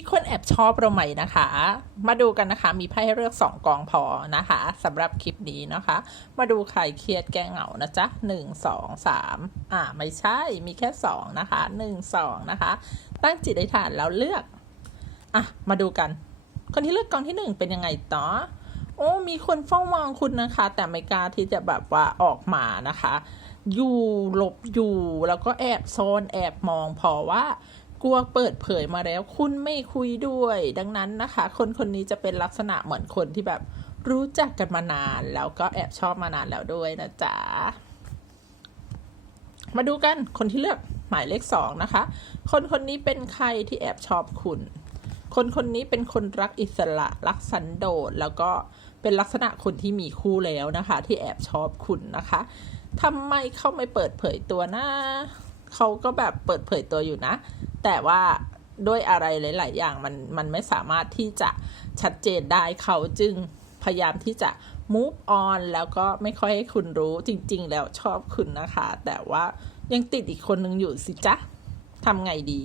มีคนแอบชอบเราไหม่นะคะ มาดูกันนะคะ มีไพ่ให้เลือกสองกองพอนะคะสำหรับคลิปนี้นะคะ มาดูใครเครียดแก้เหงานะจ๊ะหนึ่งสองสามอ่าไม่ใช่มีแค่สองนะคะหนึ่งสองนะคะ ตั้งจิตอธิษฐานแล้วเลือกอะมาดูกัน คนที่เลือกกองที่หนึ่งเป็นยังไงต่อโอ้มีคนเฝ้ามองคุณนะคะ แต่ไม่กล้าที่จะแบบว่าออกมานะคะ อยู่หลบอยู่แล้วก็แอบโซนแอบมองเพราะว่า กลัวเปิดเผยมาแล้ว คุณไม่คุยด้วย ดังนั้นนะคะ คนคนนี้จะเป็นลักษณะเหมือนคนที่แบบรู้จักกันมานาน แล้วก็แอบชอบมานานแล้วด้วยนะจ๊ะ มาดูกันคนที่เลือกหมายเลขสองนะคะ คนคนนี้เป็นใครที่แอบชอบคุณ คนคนนี้เป็นคนรักอิสระ รักสันโดษแล้วก็เป็นลักษณะคนที่มีคู่แล้วนะคะ ที่แอบชอบคุณนะคะทำไมเขาไม่เปิดเผยตัวนะเขาก็แบบเปิดเผยตัวอยู่นะ แต่ว่าด้วยอะไรหลาย ๆ อย่างมันมันไม่สามารถที่จะชัดเจนได้เขาจึงพยายามที่จะ move on แล้วก็ไม่ค่อยให้คุณรู้จริง ๆ แล้วชอบคุณนะคะ แต่ว่ายังติดอีกคนนึงอยู่สิจ๊ะทำไงดี